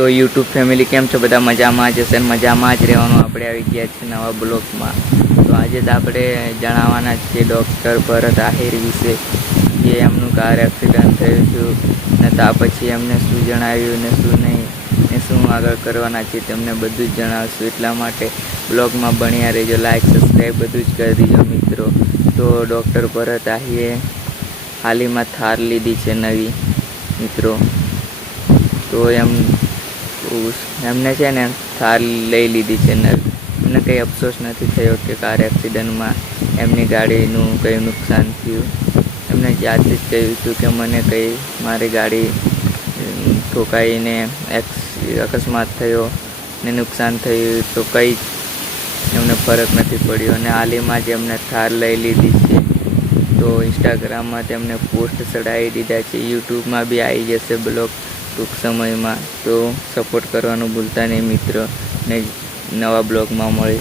તો YouTube family કેમ છો? બધા મજામાં જ હશે ને મજામાં જ રહેવાનું. આપણે આવી ગયા છીએ નવા બ્લોગમાં. તો આજે જ આપણે જણાવવાના છીએ ડૉક્ટર ભરત આહિર વિશે, કે એમનું કાર એક્સિડન્ટ થયું હતું ને તા પછી એમને શું જણાવ્યું ને શું નહીં ને શું આગળ કરવાના છે તેમને બધું જ જણાવશું. એટલા માટે બ્લોગમાં બન્યા રહેજો, લાઈક સબસ્ક્રાઈબ બધું જ કરી દીજો મિત્રો. તો ડૉક્ટર ભરત આહિરે હાલમાં થાર લીધી છે નવી મિત્રો. તો એમને છે ને થાર લઈ લીધી છે નવી. એમને કંઈ અફસોસ નથી થયો કે કાર એક્સિડન્ટમાં એમની ગાડીનું કંઈ નુકસાન થયું. એમને જાતે જ કહ્યું હતું કે મને કંઈ મારી ગાડી ઠોકાઈને અકસ્માત થયો ને નુકસાન થયું તો કંઈ એમને ફરક નથી પડ્યો. અને હાલમાં જ એમને થાર લઈ લીધી છે. તો ઇન્સ્ટાગ્રામમાં તેમને પોસ્ટ ચડાવી દીધા છે, યુટ્યુબમાં બી આવી જશે બ્લોગ ટૂંક સમયમાં. તો સપોર્ટ કરવાનું ભૂલતા નહીં મિત્રો, ને નવા બ્લોગમાં મળે.